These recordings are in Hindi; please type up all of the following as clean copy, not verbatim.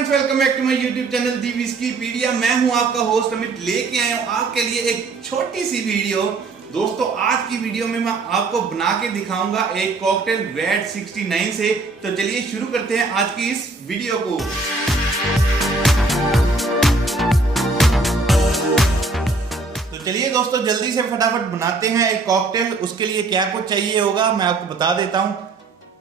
Friends, welcome back to my YouTube channel the विस्कीपीडिया। मैं हूं आपका होस्ट अमित, लेके आया हूं आपके लिए एक छोटी सी वीडियो। दोस्तों, आज की वीडियो में मैं आपको बना के दिखाऊंगा एक कॉकटेल वैट 69 से। तो चलिए शुरू करते हैं आज की इस वीडियो को। तो चलिए दोस्तों, जल्दी से फटाफट बनाते हैं एक कॉकटेल। उसके लिए क्या कुछ चाहिए होगा मैं आपको बता देता हूं।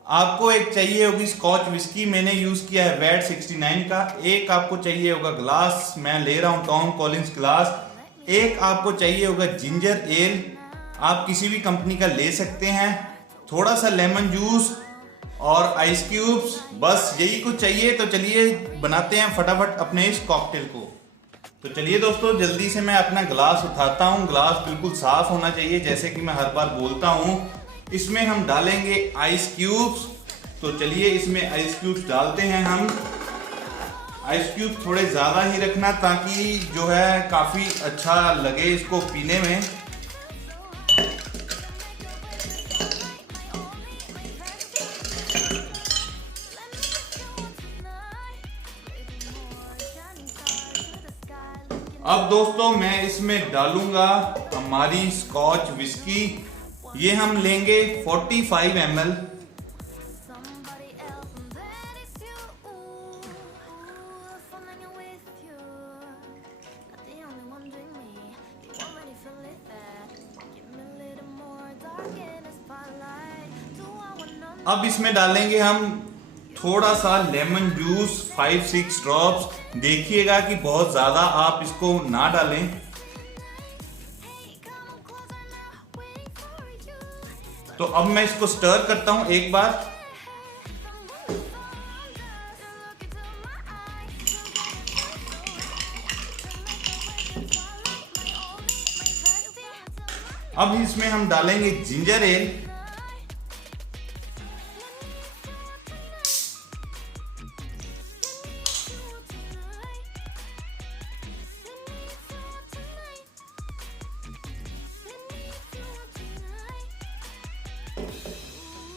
आपको एक चाहिए होगी स्कॉच विस्की, मैंने यूज किया है वैट 69 का। एक आपको चाहिए होगा ग्लास, मैं ले रहा हूं टॉम कॉलिंस ग्लास। एक आपको चाहिए होगा जिंजर एल, आप किसी भी कंपनी का ले सकते हैं। थोड़ा सा लेमन जूस और आइस क्यूब्स, बस यही कुछ चाहिए। तो चलिए बनाते हैं फटाफट अपने इस कॉकटेल को। तो चलिए दोस्तों, जल्दी से मैं अपना ग्लास उठाता हूं। ग्लास बिल्कुल साफ होना चाहिए, जैसे कि मैं हर बार बोलता हूं। इसमें हम डालेंगे आइस क्यूब्स। तो चलिए इसमें आइस क्यूब्स डालते हैं हम। आइस क्यूब थोड़े ज़्यादा ही रखना, ताकि जो है काफ़ी अच्छा लगे इसको पीने में। अब दोस्तों, मैं इसमें डालूंगा हमारी स्कॉच विस्की। ये हम लेंगे 45 ml। अब इसमें डालेंगे हम थोड़ा सा लेमन जूस, 5-6 ड्रॉप्स। देखिएगा कि बहुत ज्यादा आप इसको ना डालें। तो अब मैं इसको स्टर करता हूं एक बार। अब इसमें हम डालेंगे जिंजर एल।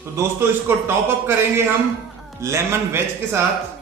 तो दोस्तों, इसको टॉप अप करेंगे हम लेमन वेज के साथ।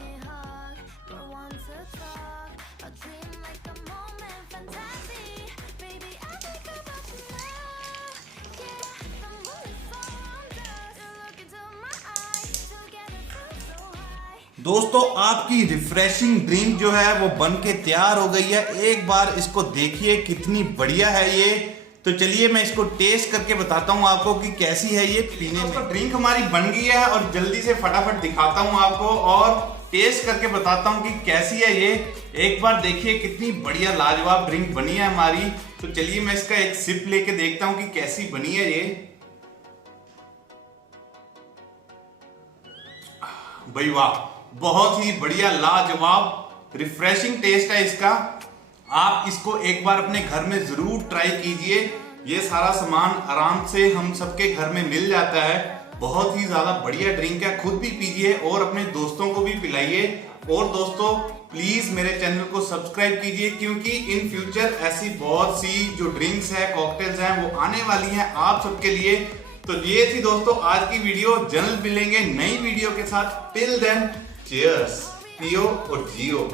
दोस्तों, आपकी रिफ्रेशिंग ड्रिंक जो है वो बन के तैयार हो गई है। एक बार इसको देखिए कितनी बढ़िया है ये। तो चलिए मैं इसको टेस्ट करके बताता हूँ आपको कि कैसी है ये पीने में। ड्रिंक हमारी बन गई है और जल्दी से फटाफट दिखाता हूँ आपको और टेस्ट करके बताता हूँ कि कैसी है ये। एक बार देखिए कितनी बढ़िया लाजवाब ड्रिंक बनी है हमारी। तो चलिए मैं इसका एक सिप लेके देखता हूँ कि कैसी बनी है ये। भाई वाह, बहुत ही बढ़िया लाजवाब रिफ्रेशिंग टेस्ट है इसका। आप इसको एक बार अपने घर में जरूर ट्राई कीजिए। ये सारा सामान आराम से हम सबके घर में मिल जाता है। बहुत ही ज्यादा बढ़िया ड्रिंक है, खुद भी पीजिए और अपने दोस्तों को भी पिलाइए। और दोस्तों, प्लीज मेरे चैनल को सब्सक्राइब कीजिए, क्योंकि इन फ्यूचर ऐसी बहुत सी जो ड्रिंक्स है, कॉकटेल्स हैं, वो आने वाली हैं आप सबके लिए। तो ये थी दोस्तों आज की वीडियो। जल्द मिलेंगे नई वीडियो के साथ। टिल देन, चीयर्स, पियो और जियो।